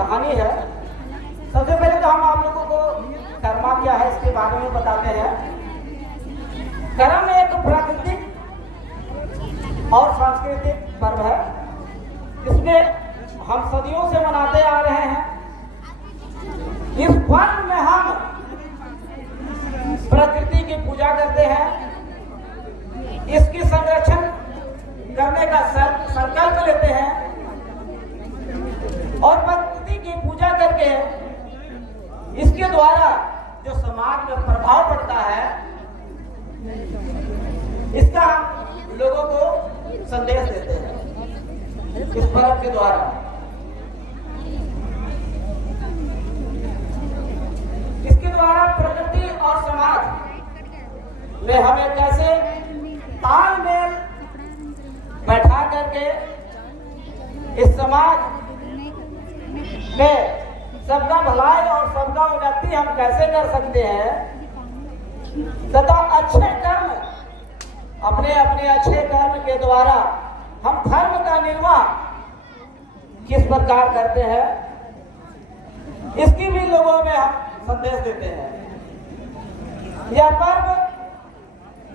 कहानी है। सबसे पहले तो हम आप लोगों को कर्मा क्या है इसके बारे में बताते हैं। कर्म एक प्राकृतिक और सांस्कृतिक पर्व है। इसमें हम सदियों से मनाते आ रहे हैं। इस पर्व में हम प्रकृति की पूजा करते हैं, इसकी संरक्षण करने का संकल्प लेते हैं और प्रकृति की पूजा करके इसके द्वारा जो समाज में प्रभाव पड़ता है इसका हम लोगों को संदेश देते हैं इस पर्व के द्वारा। इसके द्वारा प्रकृति और समाज में हमें कैसे तालमेल बैठा करके इस समाज में सबका भलाई और सबका उन्नति हम कैसे कर सकते हैं तथा अच्छे कर्म अपने अपने अच्छे कर्म के द्वारा हम धर्म का निर्वाह किस प्रकार करते हैं इसकी भी लोगों में हम संदेश देते हैं। यह पर्व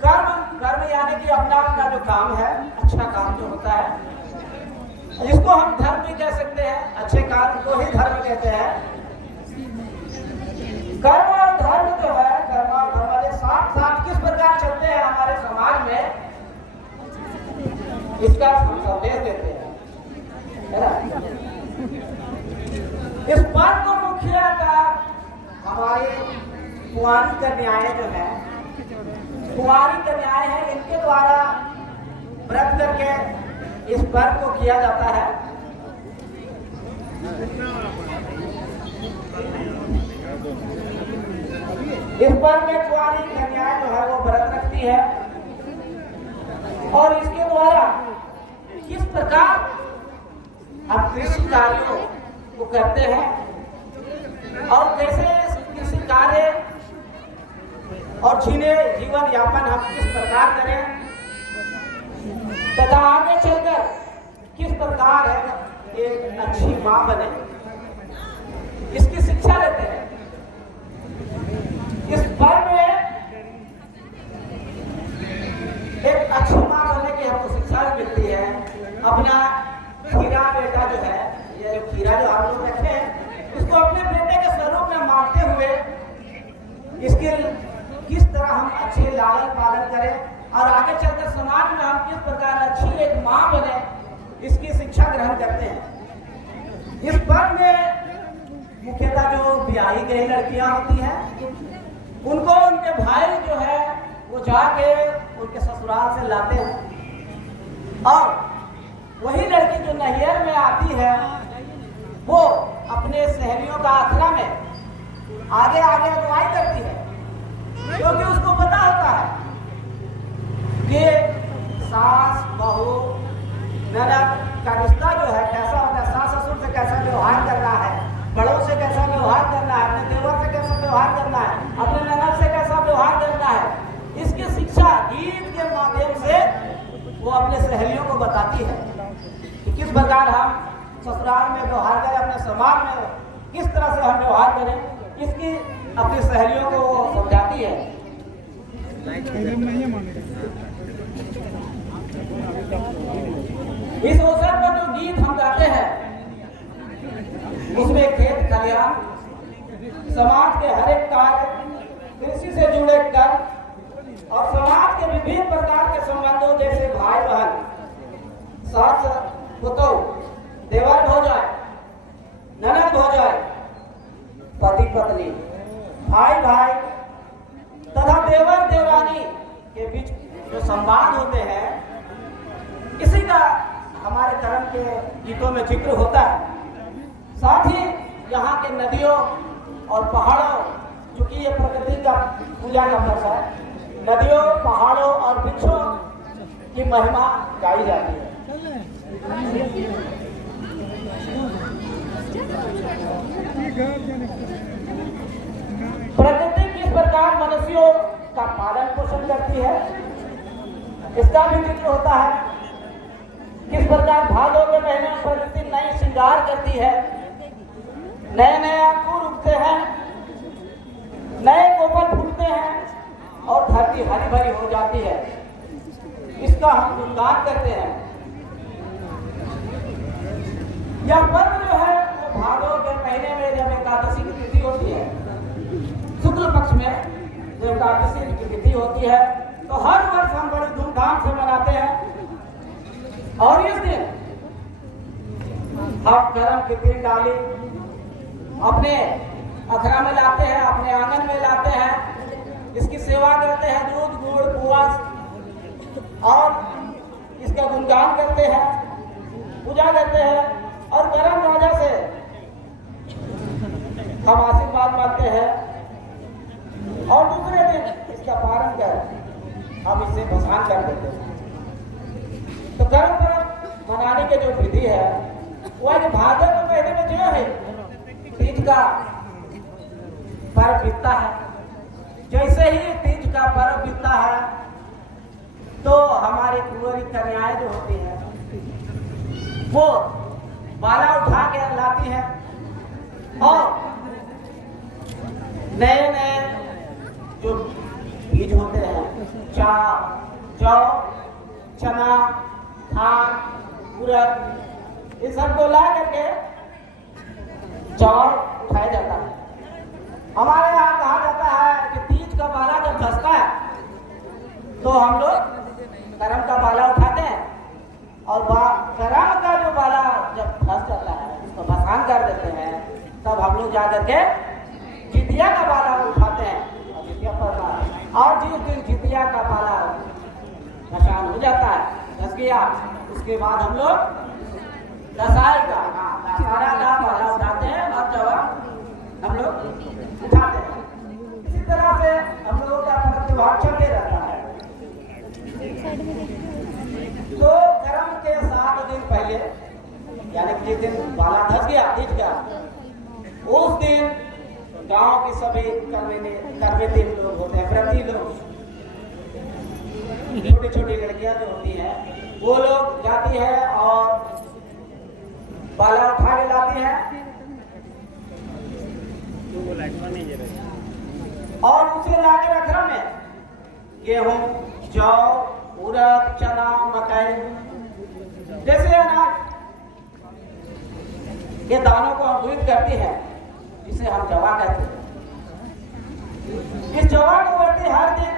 कर्म यानी कि अपना अपना जो काम है, अच्छा काम जो होता है जिसको हम धर्म भी कह सकते हैं, अच्छे काम को ही धर्म कहते हैं। कर्म और धर्म जो है, कर्म और धर्म वाले साथ साथ किस प्रकार चलते हैं हमारे समाज में इसका हम संदेश देते हैं, है ना। इस पर्व को मुख्यतः हमारी कुंवारी कन्याएं जो है, कुंवारी कन्याएं हैं, इनके द्वारा व्रत करके इस पर्व को किया जाता है। इस पर्व में कुंवारी कन्याएं जो है वो व्रत रखती है और इसके द्वारा किस प्रकार हम कृषि कार्यों को करते हैं और कैसे कृषि कार्य और जीवन यापन हम किस प्रकार करें तथा आगे चलकर किस प्रकार है एक अच्छी मां बने, इसकी शिक्षा लेते हैं। इस पर्व में एक अच्छी मां बनने की हमको शिक्षा मिलती है। अपना खीरा बेटा जो है, ये जो खीरा जो आप लोग रखे हैं इसको अपने बेटे के स्वरूप में मानते हुए इसके किस तरह हम अच्छे लालन पालन करें और आगे चलकर समाज में हम किस प्रकार अच्छी एक मां बने, इसकी शिक्षा ग्रहण करते हैं। इस पर्व में मुख्यतः जो ब्याही गई लड़कियां होती हैं उनको उनके भाई जो है वो जाके उनके ससुराल से लाते हैं और वही लड़की जो नैहर में आती है वो अपने सहेलियों का आखिरा में आगे आगे अगुवाई करती है, क्योंकि उसको पता होता है कि सास बहू ननद का रिश्ता जो है कैसा होता है, सास ससुर से कैसा व्यवहार करना है, बड़ों से कैसा व्यवहार करना है, अपने देवर से कैसा व्यवहार करना है, अपने ननद से कैसा व्यवहार करना है। इसकी शिक्षा गीत के माध्यम से वो अपने सहेलियों को बताती है कि किस प्रकार हम ससुराल में व्यवहार करें, अपने समाज में किस तरह से हम व्यवहार करें, इसकी अपनी सहेलियों को वो समझाती है। इस अवसर पर जो गीत हम गाते हैं उसमें खेत खलिहान, समाज के हर एक कार्य, कृषि से जुड़े कर और समाज के विभिन्न प्रकार के संबंधों जैसे भाई बहन, सास पुतोह, देवर भौजाई, ननद भौजाई, पति पत्नी, भाई भाई तथा देवर देवरानी के बीच जो संवाद होते हैं इसी का हमारे कर्म के गीतों में जिक्र होता है। साथ ही यहाँ के नदियों और पहाड़ों, चूंकि ये प्रकृति का पूजा का पर्व है, नदियों पहाड़ों और वृक्षों की महिमा गाई जाती है। प्रकृति किस प्रकार मनुष्यों का पालन पोषण करती है इसका भी जिक्र होता है। किस प्रकार भादों के महीने में प्रकृति नई श्रृंगार करती है नए नए अंकुर उगते हैं, नए कोपल फूटते हैं और धरती हरी भरी हो जाती है। इसका हम गुणगान करते हैं। यह पर्व जो है वो भादों के महीने में जब एकादशी की तिथि होती है, शुक्ल पक्ष में जब एकादशी की तिथि होती है, तो हर वर्ष हम बड़ी धूमधाम से मनाते हैं। और इस दिन हम गरम खिचड़ी डाली अपने अखरा में लाते हैं, अपने आंगन में लाते हैं, इसकी सेवा करते हैं, दूध गुड़ उपवास और इसका गुणगान करते हैं, पूजा करते हैं और गरम राजा से हम आशीर्वाद मांगते हैं। और दूसरे दिन इसका पारण कर हम इसे भसान कर देते हैं। तो गरम गरम मनाने के जो विधि है वो है कि भादों के महीने में जो है तीज का पर्व बीतता है। जैसे ही तीज का पर्व बीतता है तो हमारी कुंवारी कन्याएं जो होती हैं वो बाला उठा के लाती हैं और नए नए जो बीज होते हैं, जौ, चना, धान, उड़द, इस सबको ला करके चावल उठाया जाता है। हमारे यहाँ कहा जाता है कि तीज का बाला जब धसता है तो हम लोग करम का बाला उठाते हैं और करम का जो बाला जब धस जाता है उसको भसान कर देते हैं। तब हम लोग जा करके जितिया का बाला उठाते हैं और जितिया पड़ता और जिस दिन जितिया का बाला भसान हो जाता है, धस गया, उसके बाद हम लोग दशहरा का बाला उठाते हैं और जब हम लोग उठाते हैं। इसी तरह से हम लोगों का त्योहार चलते रहता है। तो करम के 7 दिन पहले यानी कि जिस दिन बाला धस गया तीज का, उस दिन गांव के सभी कर्मेती लोग होते हैं, व्रती लोग, छोटी छोटी लड़कियां जो होती हैं वो लोग जाती है और बाला उठा के लाती है और उसे लाके अखरा में गेहूं, जौ, उड़द, चना, मकई जैसे अनाज ये दानों को अंकुरित करती है, जिसे हम जवा कहते हैं। इस जवा को वर्ती हर दिन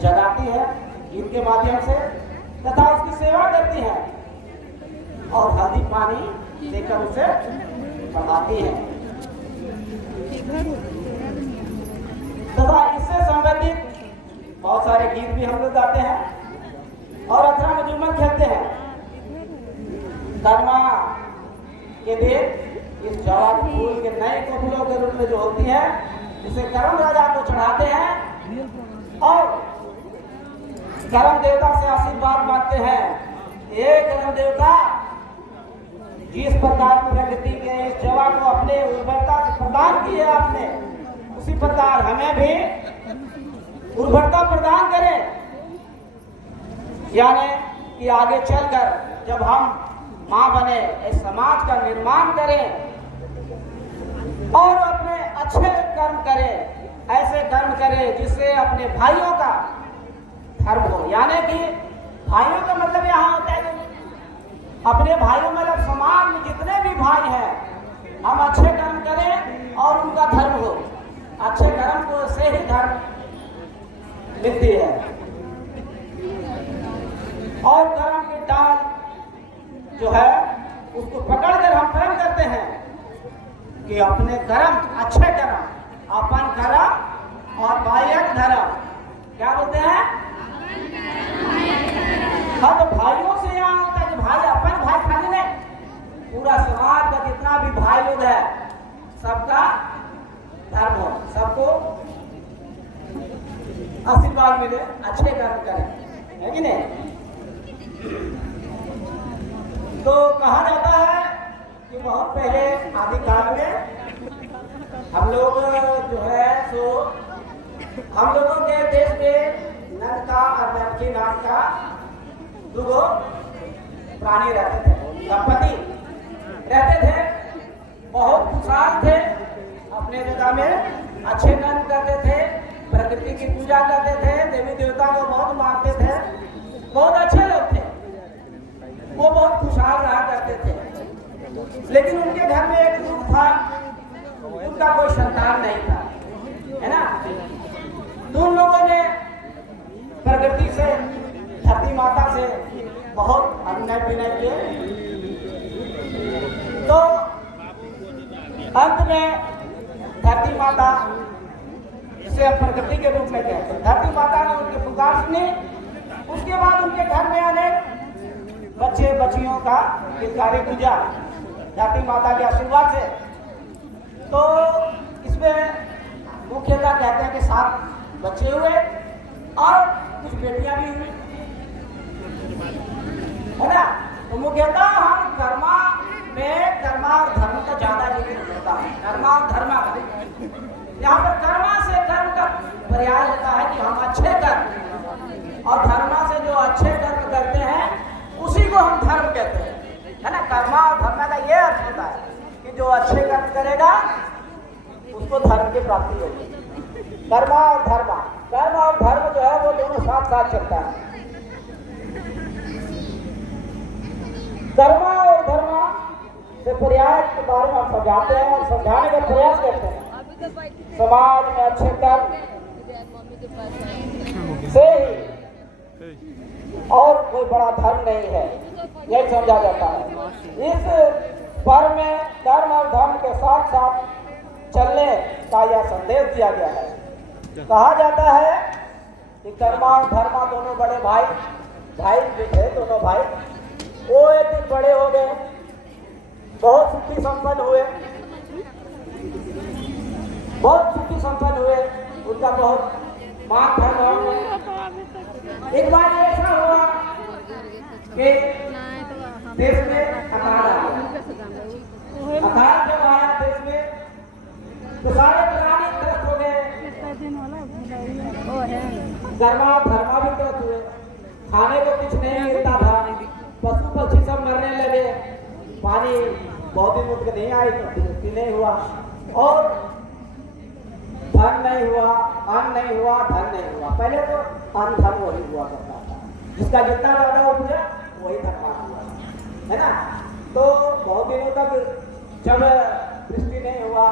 जगाती है गीत के माध्यम से तथा उसकी सेवा करती है और हल्दी पानी देकर उसे बढ़ाती है तथा इससे संबंधित बहुत सारे गीत भी हम लोग गाते हैं और अखरा में झूमर खेलते हैं। कर्मा के दिन इस जवाब फूल के नए कोपलों के रूप में जो होती है इसे करम राजा को चढ़ाते हैं और करम देवता से आशीर्वाद मांगते हैं। हे करम देवता, जिस प्रकार प्रकृति के इस जवा को अपने उर्वरता से प्रदान की है आपने, उसी प्रकार हमें भी उर्वरता प्रदान करें, यानी कि आगे चलकर जब हम मां बने इस समाज का निर्माण करें और अपने अच्छे कर्म करें, ऐसे कर्म करें जिससे अपने भाइयों का धर्म हो। यानी कि भाइयों का मतलब यहाँ होता है अपने भाइयों मतलब समाज में जितने भी भाई हैं हम अच्छे कर्म करें और उनका धर्म हो। अच्छे कर्म को से ही धर्म मिलती है। और कर्म की डाल जो है उसको पकड़कर हम कर्म करते हैं कि अपने कर्म अच्छे कर्म, अपन कर्म और बाह्यक धर्म, क्या बोलते हैं? हाँ, तो भाइयों से यहाँ होता है कि भाई अपन भाई खाली नहीं, पूरा समाज का जितना भी भाई लोग है सबका धर्म हो, सबको आशीर्वाद मिले, अच्छे कर्म करें, है कि नहीं? तो कहा जाता है कि बहुत पहले आदि काल में हम लोग जो है सो हम लोगों के देश में नंदका और नंदकी नाम का दो प्राणी रहते थे, दंपति रहते थे। बहुत खुशहाल थे, अपने जगह में अच्छे कर्म करते थे, प्रकृति की पूजा करते थे, देवी देवता को बहुत मानते थे, बहुत अच्छे लोग थे, वो बहुत खुशहाल रहा करते थे। लेकिन उनके घर में एक दुख था, उनका कोई संतान नहीं था, है ना। तो उन लोगों ने प्रकृति से, धरती माता से बहुत अनुनय विनय किए। तो अंत में धरती माता, जिसे प्रकृति के रूप में कहते हैं, धरती माता ने उनकी पुकार सुनी। उसके बाद उनके घर में अनेक बच्चे बच्चियों का कार्य पूजा धरती माता के आशीर्वाद से। तो इसमें मुख्यतः कहते हैं कि 7 बच्चे हुए और कुछ बेटियां भी हुई, है ना। तो मुख्यतः हम कर्मा में कर्मा और धर्म का ज्यादा जिक्र होता है, कर्मा और धर्मा का। यहाँ पर कर्मा से कर्म का पर्याय होता है कि हम अच्छे कर्म, और धर्मा से जो अच्छे कर्म करते हैं उसी को हम धर्म कहते हैं, है ना। कर्मा और धर्मा का ये अर्थ होता है कि जो अच्छे कर्म करेगा उसको धर्म की प्राप्ति होगी। कर्मा और धर्मा, कर्म और धर्म जो है वो दोनों साथ साथ चलता है। कर्मा और धर्मा से पर्याय के बारे में हम समझाते हैं और समझाने का प्रयास करते हैं। समाज में अच्छे कर्म से ही और कोई बड़ा धर्म नहीं है, यही समझा जाता है। इस पर्व में कर्म और धर्म के साथ साथ चलने का यह संदेश दिया गया है। कहा जाता है कि कर्मा और धर्मा दोनों बड़े भाई भी थे, दोनों भाई। वो एक दिन बड़े हो गए, बहुत सुखी संपन्न हुए, उनका बहुत मान धन हो गया। एक बार ऐसा हुआ कि देश में अकाल आ गया। अकाल जब आया देश में तो सारे प्राणी त्रस्त हो गए, कर्मा धर्मा भी त्रस्त हुए। खाने को कुछ नहीं मिलता था, पशु पक्षी सब मरने लगे, पानी बहुत दिन उठ के नहीं आई तो वृष्टि नहीं हुआ, और धन नहीं हुआ, अन्न नहीं हुआ, धन नहीं हुआ। पहले तो अन्न धन वही हुआ करता था, जिसका जितना ज्यादा उपजा वही धनवान हुआ, है ना। तो बहुत दिनों तक जब वृष्टि नहीं हुआ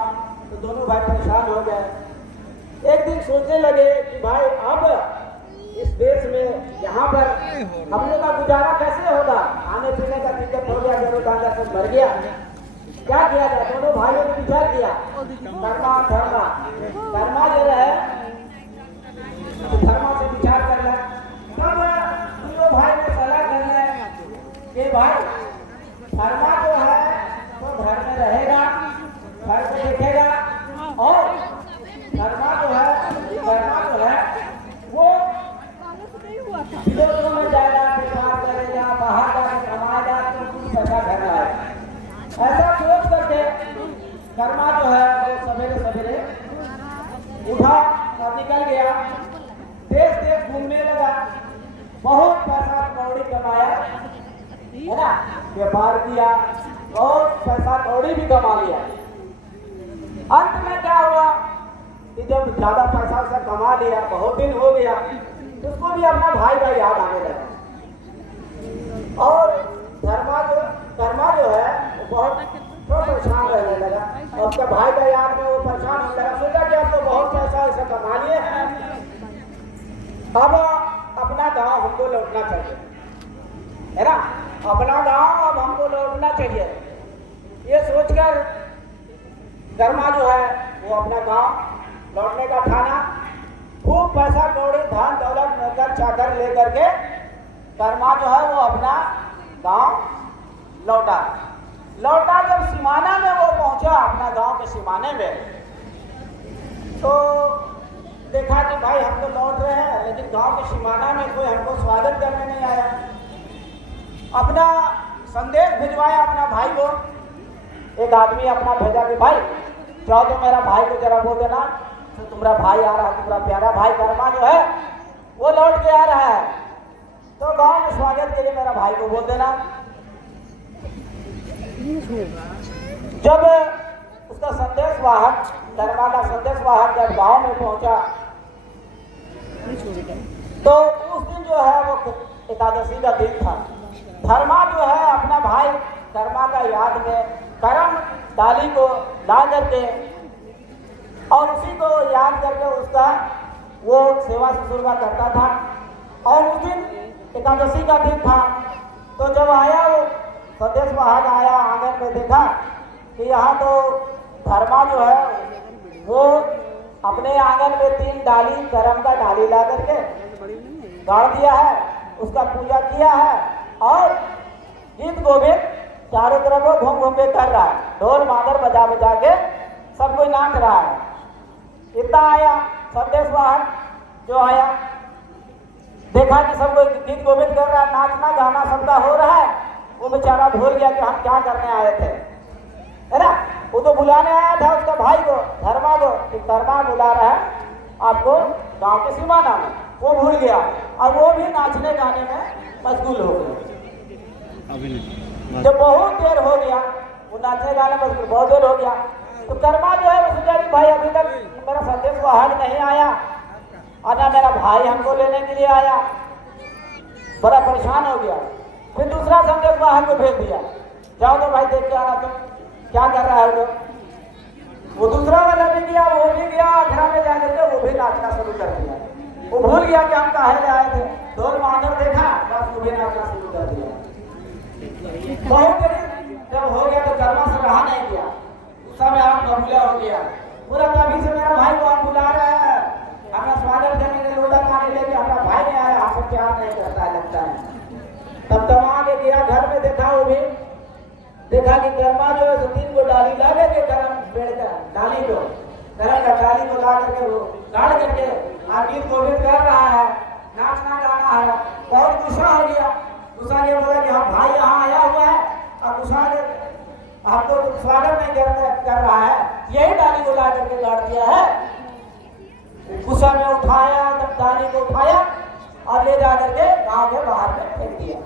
तो दोनों भाई परेशान हो गए। एक दिन सोचने लगे कि भाई अब इस देश में यहाँ पर हम लोग का गुजारा कैसे होगा, खाने पीने का दिक्कत हो गया, जरूर खाना सब मर गया, क्या किया जाए। दोनों भाइयों ने विचार किया, कर्मा धर्मा, कर्मा जो है धर्मा से विचार करना। तब दोनों भाई ने सलाह करना कि भाई धर्मा जो है तो घर में रहेगा, घर को देखेगा, और धर्मा जो है वो विदेशों में जाएगा, व्यापार करेगा, बाहर जाकर कमाएगा, तो कुछ पैसा घर आएगा। ऐसा सोच करके कर्मा जो है वो सवेरे सवेरे उठा और निकल गया, देश देश घूमने लगा, बहुत पैसा कौड़ी कमाया, है ना, व्यापार किया और पैसा कौड़ी भी कमा लिया। अंत में क्या हुआ कि जब ज्यादा पैसा से कमा लिया, बहुत दिन हो गया, उसको भी अपना भाई याद आने लगा, और कर्मा जो है वो बहुत परेशान रहने लगा, और उसका भाई का याद में वो परेशान होने लगा। सोचा कि अब तो बहुत पैसा ऐसा कमा लिए हैं, अब अपना गांव हमको लौटना चाहिए, है ना, अपना गांव अब हमको लौटना चाहिए। ये सोचकर कर्मा जो है वो अपना गांव लौटने का ठाना, खूब पैसा कौड़ी धन दौलत नौकर चाकर लेकर के कर्मा जो है वो अपना गांव लौटा। जब सीमाना में वो पहुंचा, अपना गांव के सीमाने में, तो देखा कि भाई हम तो लौट रहे हैं, लेकिन गांव के सीमाना में कोई हमको स्वागत करने नहीं आया। अपना संदेश भिजवाया अपना भाई को, एक आदमी अपना भेजा कि भाई जाओ तो मेरा भाई को जरा बोल देना, तो तुम्हारा भाई आ रहा है, तुम्हारा प्यारा भाई कर्मा जो है वो लौट के आ रहा है, तो गांव में स्वागत के लिए मेरा भाई को बोल देना। जब उसका संदेश वाहक, धर्मा का संदेश वाहक जब गांव में पहुंचा तो उस दिन जो है वो एकादशी का दिन था। धर्मा जो है अपना भाई कर्मा का याद में करम डाली को ला करके और उसी को याद करके उसका वो सेवा ससुरवा करता था। और उस दिन एकादशी का दिन था तो जब आया वो संदेश वाहक आया, आंगन में देखा कि यहाँ तो धर्मा जो है वो अपने आंगन में 3 डाली करम का डाली ला करके गाड़ दिया है, उसका पूजा किया है और गीत गोविंद चारों तरफ वो घूम घूम के कर रहा है, ढोल मादर बजा बजा के सब कोई नाच रहा है। इतना आया संदेश वाहक जो आया, देखा कि सब कोई गीत गोविंद कर रहा है, नाचना गाना सबका हो रहा है, वो बेचारा भूल गया कि हम क्या करने आए थे, है ना। वो तो बुलाने आया था उसका भाई को, धर्मा को, कि धर्मा बुला रहा है आपको गांव के सीमाना में, वो भूल गया और वो भी नाचने गाने में मशगूल हो गया। जब बहुत देर हो गया वो नाचने गाने में मशगूल, बहुत देर हो गया तो कर्मा जो है वो सोचा कि भाई अभी तक मेरा संदेश वाहक नहीं आया और ना मेरा भाई हमको लेने के लिए आया, बड़ा परेशान हो गया। फिर दूसरा संदेश वाहक को भेज दिया, जाओ तो भाई देख के आना तुम क्या कर रहा है लोग। वो दूसरा वाला भी गया, वो भी गया, आखिर में जाकर के वो भी नाचना शुरू कर दिया। वो भूल गया कि हम काहे ले आए थे, ढोल मादर देखा बस वो भी नाचना शुरू कर दिया। बहुत देर जब हो गया तो कर्मा से रहा नहीं गया, सब यहाँ बबूला हो गया, पूरा कभी से मेरा भाई को हम बुला रहे हैं, हमारा स्वागत करने के लिए लोटा पानी लेके हमारा भाई नहीं आया, हमसे प्यार नहीं करता है लगता है। तब तमाम के गया घर में, देखा वो भी देखा कि कर्मा जो है 3 को डाली ला के करम पेड़ का डाली को करम का डाली को ला करके वो गाड़ करके गीत गोविंद कर रहा है, नाचना गाना है। बहुत गुस्सा हो गया, गुस्सा ये बोला कि हम भाई यहाँ आया हुआ है और गुस्सा आपको तो स्वागत नहीं कर रहा है, यही डाली को ला करके गाड़ दिया है। गुस्सा में उठाया, डाली को उठाया और ले जा करके गांव के बाहर में फेंक दिया।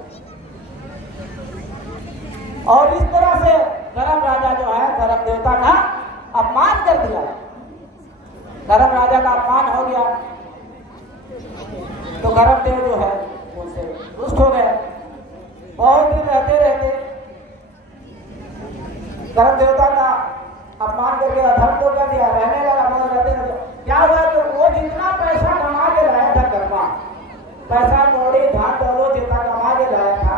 और इस तरह से करम राजा जो है करम देवता का अपमान कर दिया, करम राजा का अपमान हो गया तो करम देव जो है उनसे रुष्ट हो गए। बहुत दिन रहते रहते करम देवता का अपमान करके अधर्म को कर दिया, रहने लगा, मगर रहते रहते क्या हुआ कि वो जितना पैसा कमा के लाया था कर्मा, पैसा कौड़ी धन दौलत जितना कमा के लाया था,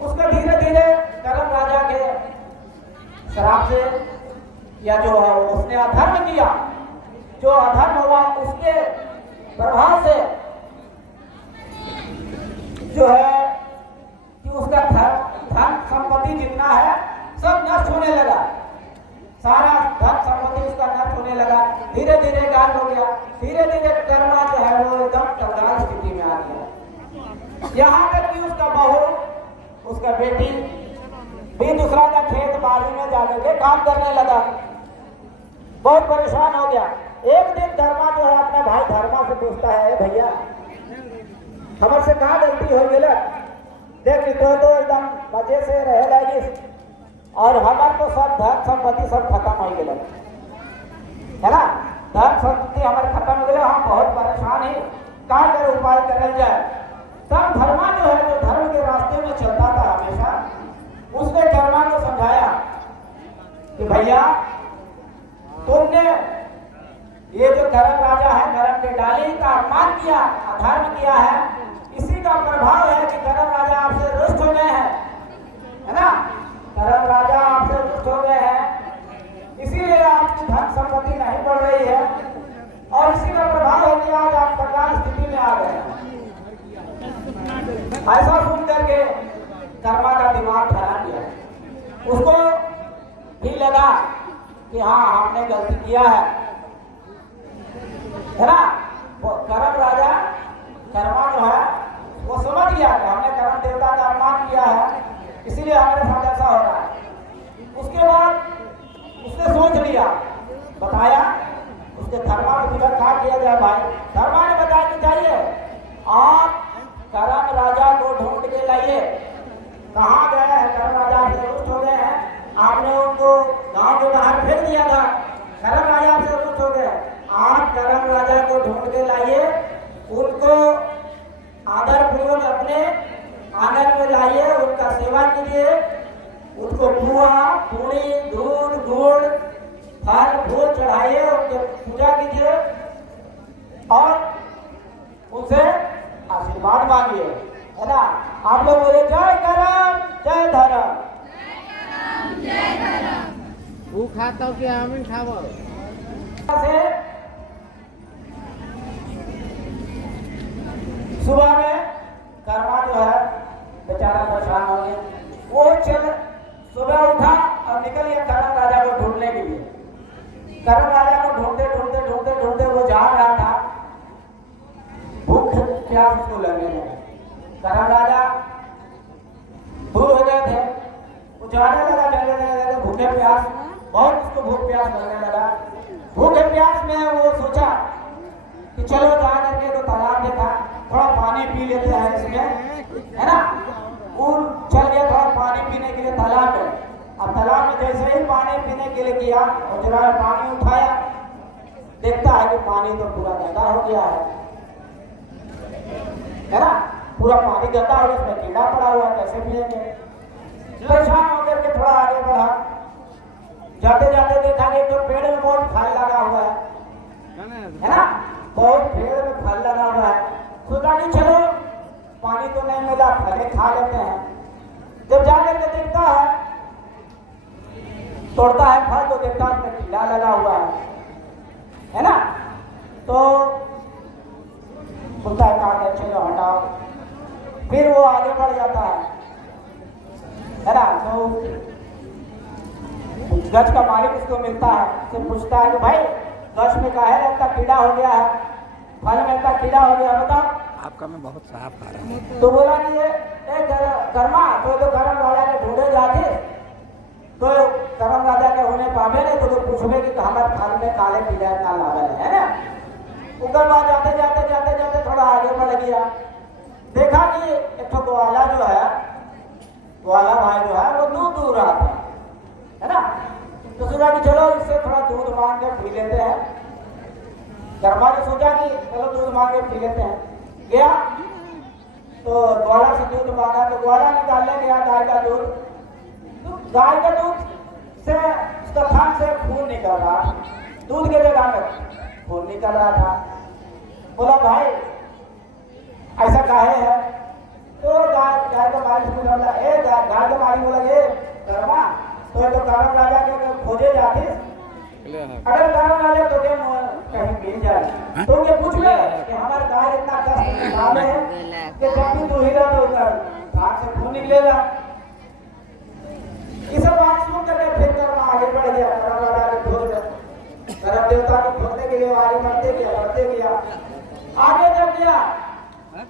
उसका धीरे धीरे करम राजा के शराब से या जो उसने अधर्म किया, जो अधर्म हुआ उसके प्रभाव से जो है कि उसका धन संपत्ति जितना है सब नष्ट होने लगा, सारा धन संपत्ति उसका नष्ट होने लगा, धीरे धीरे गायब हो गया। धीरे धीरे कर्मा जो है वो एकदम कंगाल स्थिति में आ गया। यहाँ तक कि उसका बहू, उसका बेटी भी दूसरा का खेत बाड़ी में जाकर के काम करने लगा, बहुत परेशान हो गया। एक दिन धर्मा जो है अपना भाई धर्मा से पूछता है, भैया हमारे से कहाँ गलती हो गई, देख तो एकदम मजे से रहे लगी और हमारे तो सब धन संपत्ति सब खत्म हो गए, है ना, धन संपत्ति हमारे खत्म हो गए, हम बहुत परेशान है, कहाँ कर उपाय करल जाए। तब धर्मा जो है जो धर्म के रास्ते में चलता था हमेशा, उसने कर्मा को समझाया कि भैया तुमने ये जो करम राजा है, करम के डाली का अपमान किया, अधर्म किया है, इसी का प्रभाव है कि करम राजा आपसे रुष्ट हो गए हैं, है ना, करम राजा आपसे रुष्ट हो गए हैं, इसीलिए आपकी धन संपत्ति नहीं बढ़ रही है और इसी का प्रभाव है कि आज आप कंगाल स्थिति में आ गए हैं। ऐसा सुन करके कर्मा का दिमाग खराब गया, उसको भी लगा कि हाँ हमने गलती किया है ना। करम राजा कर्मा जो है वो समझ गया कि हमने करम देवता का अपमान किया है, इसीलिए हमारे साथ ऐसा हो रहा है। उसके बाद उसने सोच लिया, बताया उसके धर्मा को फिर क्या किया जाए भाई। धर्मा ने बताया कि चाहिए आप करम राजा को ढूंढ के लाइए, कहाँ गए हैं करम राजा से रुष्ट हो गए हैं, आपने उनको गांव के बाहर फेंक दिया था, करम राजा से कुछ हो गया। आप करम राजा को ढूंढ के लाइए, उनको आदर पूर्वक अपने आंगन में लाइए, उनका सेवा कीजिए, उनको पुआ पूरी दूध गुड़ फल फूल चढ़ाइए, उनकी पूजा कीजिए और उनसे आशीर्वाद मांगिए, है ना। आप लोग बोले जय करम जय धर्म। वो खाता हो कि आमिन खावा से सुबह में कर्मा जो है बेचारा परेशान हो गया, वो चल सुबह उठा और निकल गया करम राजा को ढूंढने के लिए। करम राजा को ढूंढते ढूंढते ढूंढते ढूंढते वो जा रहा था, भूख प्यास उसको लगने लगा। करम राजा दूर हो गए थे, वो जाने लगा चलने भूखे प्यास, बहुत उसको भूख प्यास लगने लगा। भूखे प्यास में वो सोचा कि चलो जा करके तो तालाब देखा, थोड़ा पानी पी लेते हैं इसमें, है ना। और चल गया थोड़ा पानी पीने के लिए तालाब में। अब तालाब में जैसे ही पानी पीने के लिए गया और जरा पानी उठाया, देखता है कि पानी तो पूरा गंदा हो गया है ना। पूरा पानी गंदा हो गया, उसमें कीड़ा पड़ा हुआ, कैसे पिएंगे। परेशान होकर के थोड़ा आगे बढ़ा, जाते जाते देखा कि तो पेड़ में बहुत फल लगा हुआ है ना, बहुत पेड़ में फल लगा हुआ है। सोचा कि चलो पानी तो नहीं मिला, फले खा लेते हैं। जब जाकर के देखता है, तोड़ता है फल तो देखता है उसमें कीड़ा लगा हुआ है ना। तो बोलता है कहा चलो हटाओ, फिर वो आगे बढ़ जाता है ना। तो गज का मालिक उसको मिलता है, उससे पूछता है कि भाई गज में काहे लगता कीड़ा हो गया है, फल में का कीड़ा हो गया, बताओ। आपका मैं बहुत साफ आ रहा हूँ। तो बोला कि ये कर्मा तो करम राजा के ढूंढे जाते, तो करम राजा के होने पावे नहीं तो पूछवे कि हमारे फल में काले कीड़ा इतना लागल है ना। ऊपर बाद जाते जाते जाते जाते थोड़ा आगे बढ़ गया, देखा कि एक तो ग्वाला जो है, ग्वाला भाई जो है वो दूध दूध रहा था, है ना। तो सोचा कि चलो इससे थोड़ा दूध मांग के पी लेते हैं। कर्मा ने सोचा कि चलो दूध मांग के पी लेते हैं। गया तो ग्वाला से दूध मांगा, तो ग्वाला निकालने गया गाय का दूध, तो गाय का दूध से उसका थान से खून निकल रहा, दूध के जगह में खून निकल रहा था। बोला भाई ऐसा काहे है। तो गाय का मालिक बोला, गाय का मालिक बोला ये कर्मा तो करम राजा के खोजे जाते, अगर करम राजा तो कहीं मिल जाए तो ये पूछ ले कि हमारे गाय इतना कष्ट में डाले है कि जब भी तू हीरा तो हाथ से खून निकलेगा। ये सब बात सुन करके फिर कर्मा आगे बढ़ गया, करम राजा के खोज करम देवता को खोजने के लिए आगे बढ़ते गया। आगे जब गया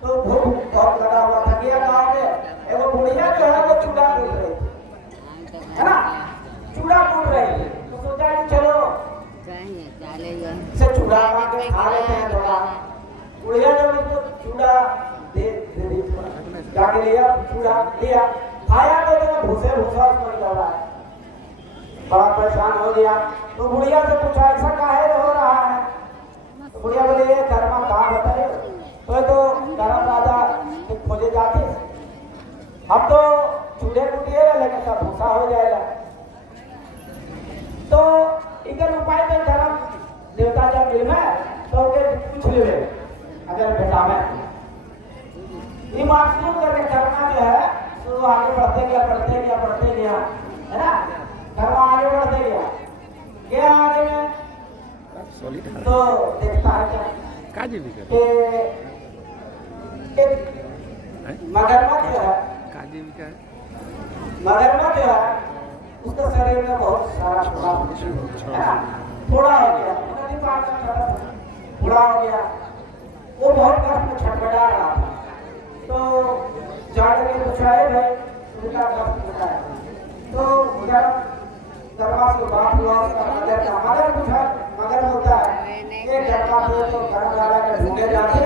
तो भूख बहुत लगा हुआ था। गया गाँव में एगो बुढ़िया जो है वो चूड़ा कूट रही थी, है ना, चूड़ा कूट रही थी। तो सोचा कि चलो से चूड़ा मांग के खा लेते हैं थोड़ा। बुढ़िया जब उसको चूड़ा दे दी, जाके लिया चूड़ा लिया, खाया तो भूसे भूसा उसको निकल रहा है, बड़ा परेशान हो गया। तो बुढ़िया से पूछा ऐसा काहे हो रहा है। तो बुढ़िया बोले ये कर्मा कहाँ बताइए। तो करम राजा के खोजे जाते, अब तो चूड़े कुटिएगा लेकिन सब भूसा हो जाएगा। तो एक उपाय में करम देवता जब मिल में तो पूछ ले अगर बेटा में ये बात सुन करके करना जो है तो आगे बढ़ते गया, है ना। कर्मा आगे बढ़ते गया आगे में तो देखता है क्या मगरमच्छ जो है, मगरमच्छ जो है उसके शरीर में बहुत सारा फोड़ा हो गया, फोड़ा हो गया। वो बहुत कष्ट में छटपटा रहा था। तो जाकर के पूछा है भाई उनका कष्ट होता है। तो दरबार से बात हुआ, मगर पूछा, मगर होता है कि दरबार से तो करम राजा के ढूंढे जाते,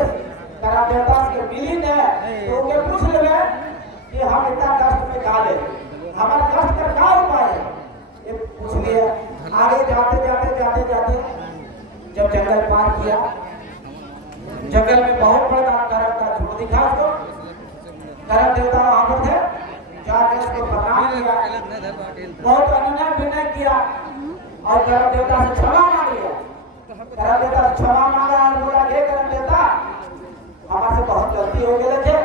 करम देवता से मिली न तो उनके पूछ ले कि हम इतना कष्ट में का ले, हमारे कष्ट का क्या उपाय है। जंगल पार किया। जंगल में बहुत बड़ा करम का झूठ दिखा उसको। करम देवता वहां पर थे, जाकर उसको प्रणाम किया, बहुत अनुनय विनय किया और करम देवता से क्षमा मांग लिया। करम देवता से क्षमा मांगा और बोला, हे करम देवता, हमारे से बहुत गलती हो गई थे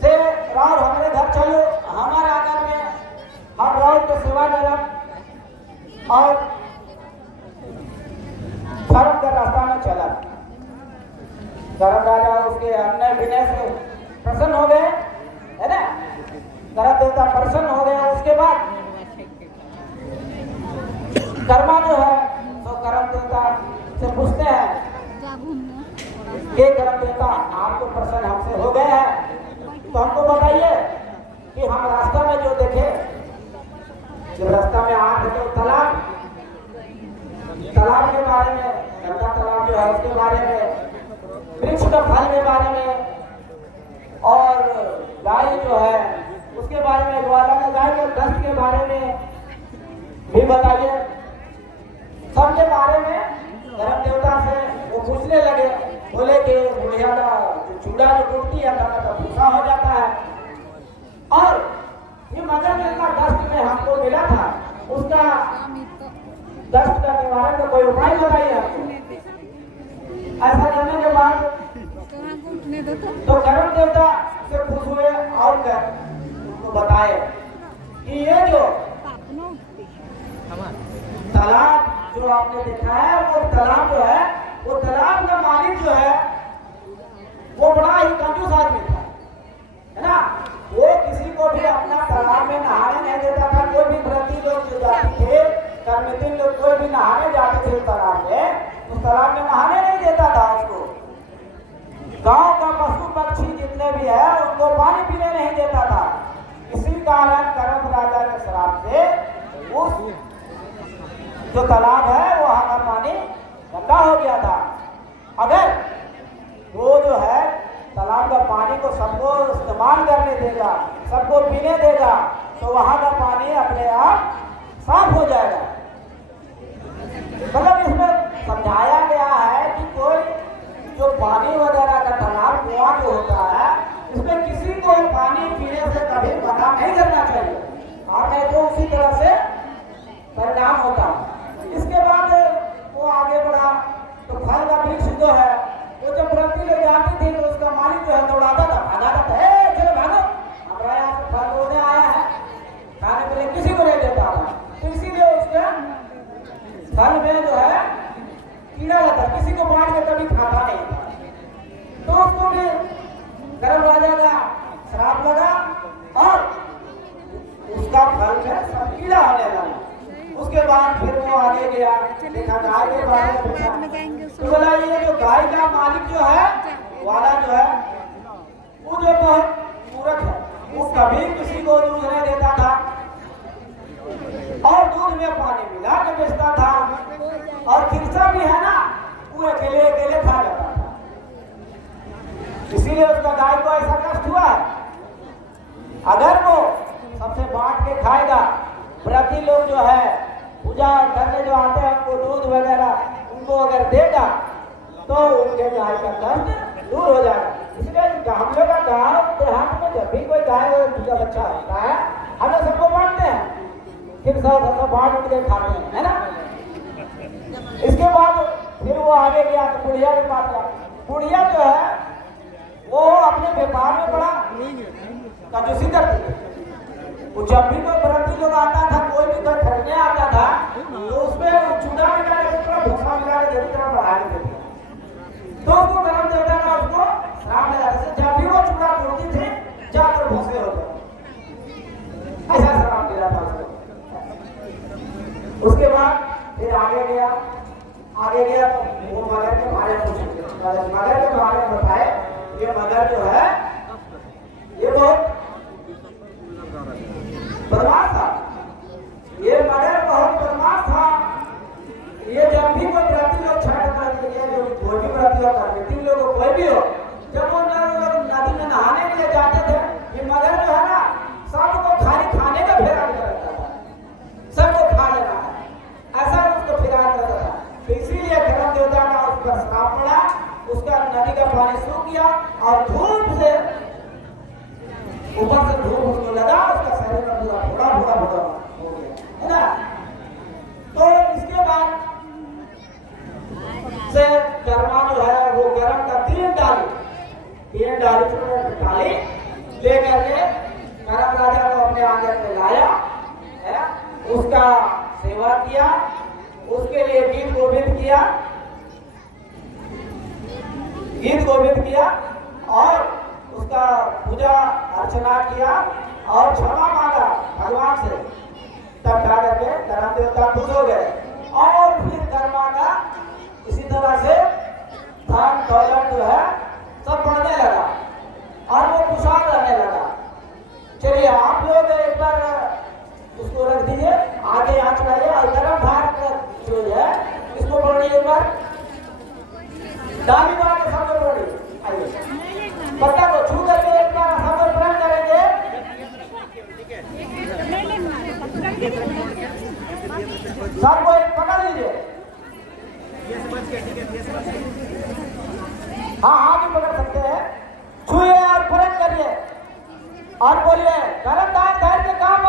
से राव हमारे घर चलो, हमारे आंगन में हम राव को सेवा करम और धर्म का रास्ता में चला। करम राजा उसके अन्य विनय से प्रसन्न हो गए, है ना। करम देवता प्रसन्न हो गया। उसके बाद कर्मा जो है तो करम देवता से पूछते हैं ये करम देवता आप तो प्रसन्न हमसे हो गए हैं, तो हमको बताइए कि हम रास्ता में जो देखे, जब रास्ता में आए तो तालाब के बारे में, गंगा तालाब जो है उसके बारे में, वृक्ष का फल के बारे में और गाय जो है उसके बारे में, ग्वाला में गाय के दस्त के बारे में भी बताइए। सबके बारे में करम देवता से वो पूछने लगे। बोले कि बुढ़िया का चूड़ा जो टूटती है तो भूसा हो जाता है, और ये मगर का दस्त में हमको मिला था, उसका दस्त का निवारण का कोई उपाय लगाइए हमको। ऐसा करने के बाद तो करम देवता से खुश हुए और उनको बताए कि ये जो तालाब जो आपने देखा है, वो तालाब जो है, वो तालाब का मालिक जो है वो बड़ा ही कंजूस आदमी था, है ना। वो किसी को भी अपना तालाब में नहाने नहीं देता था। कोई भी व्रती लोग जो जाते थे, कर्मतीन लोग कोई भी नहाने जाते थे तालाब में, उस तालाब में नहाने नहीं देता था उसको। गांव का पशु पक्षी जितने भी है उनको पानी पीने नहीं देता था। इसी कारण करम राजा के श्राप से उस जो तालाब है वहां का पानी गंदा हो गया था। अगर वो जो है तालाब का पानी को सबको इस्तेमाल करने देगा, सबको पीने देगा, तो वहां का पानी अपने आप साफ हो जाएगा। मतलब इसमें समझाया गया है कि कोई जो पानी वगैरह का तालाब कुआं जो होता है, इसमें किसी को पानी पीने से कभी मना नहीं करना चाहिए, और नहीं तो उसी तरह से परिणाम होता। इसके बाद वो आगे बढ़ा तो फल का वृक्ष जो है वो जब व्रती ले जाती थी तो उसका मालिक जो है दौड़ाता था, भागाता था, चलो भागो, हमारा यहाँ से फल तोड़ने आया है, खाने के लिए किसी को नहीं देता था। तो इसीलिए उसके फल में जो है कीड़ा लगा, किसी को बांट के कभी खाता नहीं था। तो उसको भी करम राजा का श्राप लगा और उसका फल में सब कीड़ा होने लगा। उसके बाद फिर वो आगे गया, देखा गाय के बारे में पूछा, तो बोला ये जो गाय का मालिक जो है वाला जो है वो जो बहुत मूर्ख है, वो कभी किसी को दूध नहीं देता था और दूध में पानी मिला के बेचता था, और खिरसा भी है ना वो अकेले अकेले खा जाता था। इसीलिए उसका गाय को ऐसा कष्ट हुआ। अगर वो सबसे बांट के खाएगा, व्रती लोग जो है पूजा करने जो आते हैं उनको दूध वगैरह उनको अगर देगा तो उनके गाय का कष्ट दूर हो जाएगा। इसलिए हम लोग का गाँव देहात में जब भी कोई गाय पूजा बच्चा होता है, हम लोग सबको बांटते हैं, फिर सब बांट उठ के खाते हैं, है ना। इसके बाद फिर वो आगे गया तो बुढ़िया के पास गया। बुढ़िया जो है वो अपने व्यापार में बड़ा कंजूसी करती है। वो जब भी कोई व्रती लोग आता था, कोई भी कोई खरीदने आता था, तो उसमें चूड़ा मिला के थोड़ा भूसा मिला के जल्दी तरह बढ़ा के देती। तो उसको करम देवता का उसको श्राप लगा, जैसे जब भी वो चूड़ा तोड़ती थी जाकर भूसे हो गए, ऐसा श्राप दिया था उसको। उसके बाद फिर आगे गया तो वो मगर के बारे में पूछे, मगर के बारे में बताए। ये मगर जो है ये बहुत बदमाश था, ये मगर बहुत बदमाश था। ये जब भी कोई व्रती लोग छठ करते हैं, जो कोई भी व्रती लोग करते, 3 लोग कोई भी हो, जब वो लोग नदी में नहाने के लिए जाते थे, ये मगर जो है ना सबको खाली खाने का फेरा करता था, सबको खा लेना है, ऐसा उसको फिरा करता था। तो इसीलिए करम पानी सूख गया और धूप से ऊपर से धूप उसको लगा, उसका शरीर में पूरा भूरा भूरा भूरा हो गया, है ना। तो इसके बाद से कर्मा जो है वो गरम का 3 डाली डाली लेकर के कर्म राजा को अपने आंगन में लाया, है, उसका सेवा किया, उसके लिए गीत गोविंद किया और उसका पूजा अर्चना किया और क्षमा मांगा भगवान से। तब जा करके धर्म देवता खुश हो गए और फिर कर्मा का इसी तरह से धन दौलत जो है सब बढ़ने लगा और वो खुशहाल रहने लगा। चलिए आप लोग एक बार उसको रख दीजिए, आगे यहाँ चलाइए और गर्म भात जो है इसको पढ़िए एक बार, दादी बात के सामने पढ़िए। आइए पत्ता को छू करके एक बार हम लोग प्रण करेंगे। सबको एक पकड़ लीजिए, हाँ हाथ भी पकड़ सकते हैं, छुए और प्रण करिए और बोलिए कर्म दान धैर्य काम